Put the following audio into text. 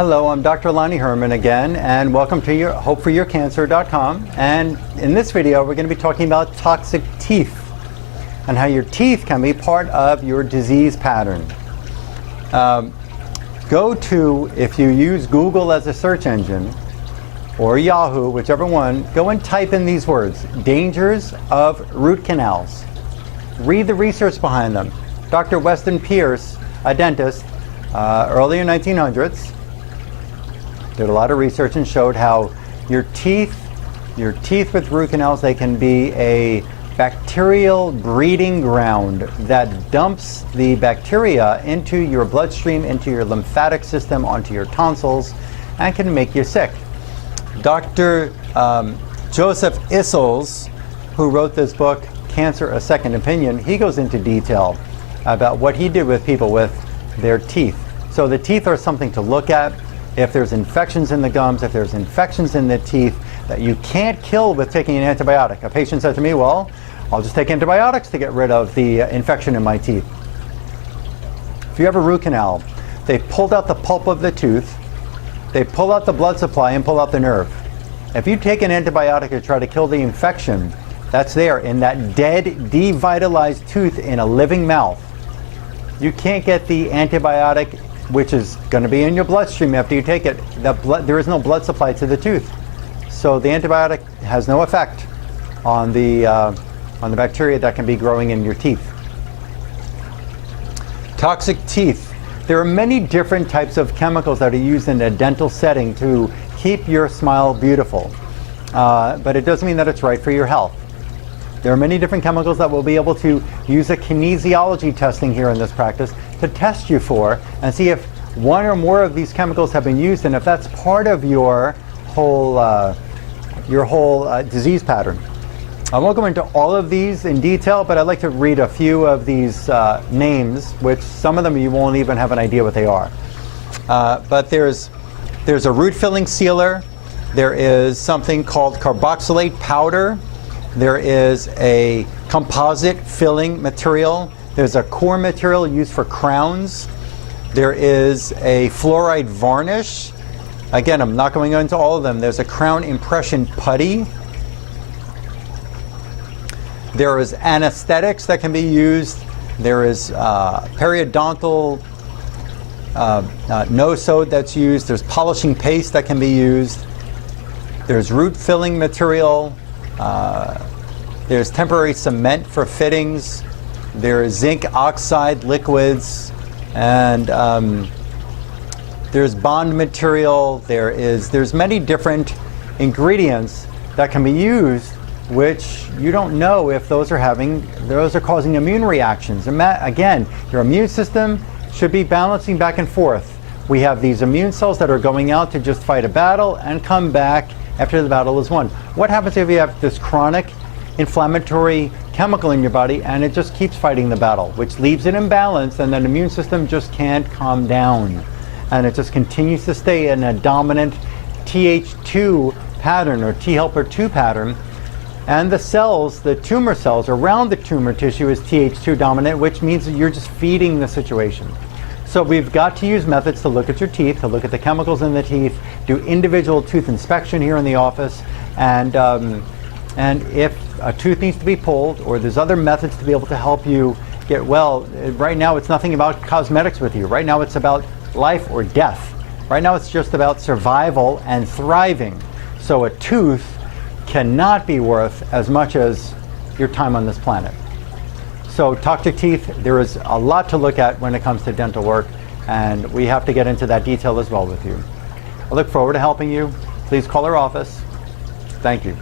Hello, I'm Dr. Lonnie Herman again, and welcome to your HopeForYourCancer.com. And in this video, we're going to be talking about toxic teeth and how your teeth can be part of your disease pattern. If you use Google as a search engine, or Yahoo, whichever one, go and type in these words: dangers of root canals. Read the research behind them. Dr. Weston Pierce, a dentist, early in 1900s, did a lot of research and showed how your teeth with root canals, they can be a bacterial breeding ground that dumps the bacteria into your bloodstream, into your lymphatic system, onto your tonsils, and can make you sick. Dr. Joseph Issels, who wrote this book, Cancer: A Second Opinion, he goes into detail about what he did with people with their teeth. So the teeth are something to look at. If there's infections in the gums, if there's infections in the teeth that you can't kill with taking an antibiotic. A patient said to me, well, I'll just take antibiotics to get rid of the infection in my teeth. If you have a root canal, they pulled out the pulp of the tooth, they pull out the blood supply and pull out the nerve. If you take an antibiotic to try to kill the infection that's there in that dead, devitalized tooth in a living mouth, you can't get the antibiotic, which is going to be in your bloodstream after you take it. There is no blood supply to the tooth. So the antibiotic has no effect on the bacteria that can be growing in your teeth. Toxic teeth. There are many different types of chemicals that are used in a dental setting to keep your smile beautiful. But it doesn't mean that it's right for your health. There are many different chemicals that we'll be able to use a kinesiology testing here in this practice to test you for and see if one or more of these chemicals have been used and if that's part of your whole disease pattern. I won't go into all of these in detail, but I'd like to read a few of these names, which some of them you won't even have an idea what they are. But there's a root filling sealer. There is something called carboxylate powder. There is a composite filling material. There's a core material used for crowns. There is a fluoride varnish. Again, I'm not going into all of them. There's a crown impression putty. There is anesthetics that can be used. There is periodontal no-sode that's used. There's polishing paste that can be used. There's root filling material. There's temporary cement for fittings. There is zinc oxide liquids, and there's bond material. There's many different ingredients that can be used, which you don't know if those are causing immune reactions. Again, your immune system should be balancing back and forth. We have these immune cells that are going out to just fight a battle and come back after the battle is won. What happens if you have this chronic inflammatory chemical in your body and it just keeps fighting the battle, which leaves it imbalanced, and then the immune system just can't calm down, and it just continues to stay in a dominant Th2 pattern or T helper 2 pattern, and the cells, the tumor cells around the tumor tissue, is Th2 dominant, which means that you're just feeding the situation. So we've got to use methods to look at your teeth, to look at the chemicals in the teeth, do individual tooth inspection here in the office, and if a tooth needs to be pulled or there's other methods to be able to help you get well. Right now it's nothing about cosmetics with you. Right now it's about life or death. Right now it's just about survival and thriving. So a tooth cannot be worth as much as your time on this planet. So toxic teeth, there is a lot to look at when it comes to dental work, and we have to get into that detail as well with you. I look forward to helping you. Please call our office. Thank you.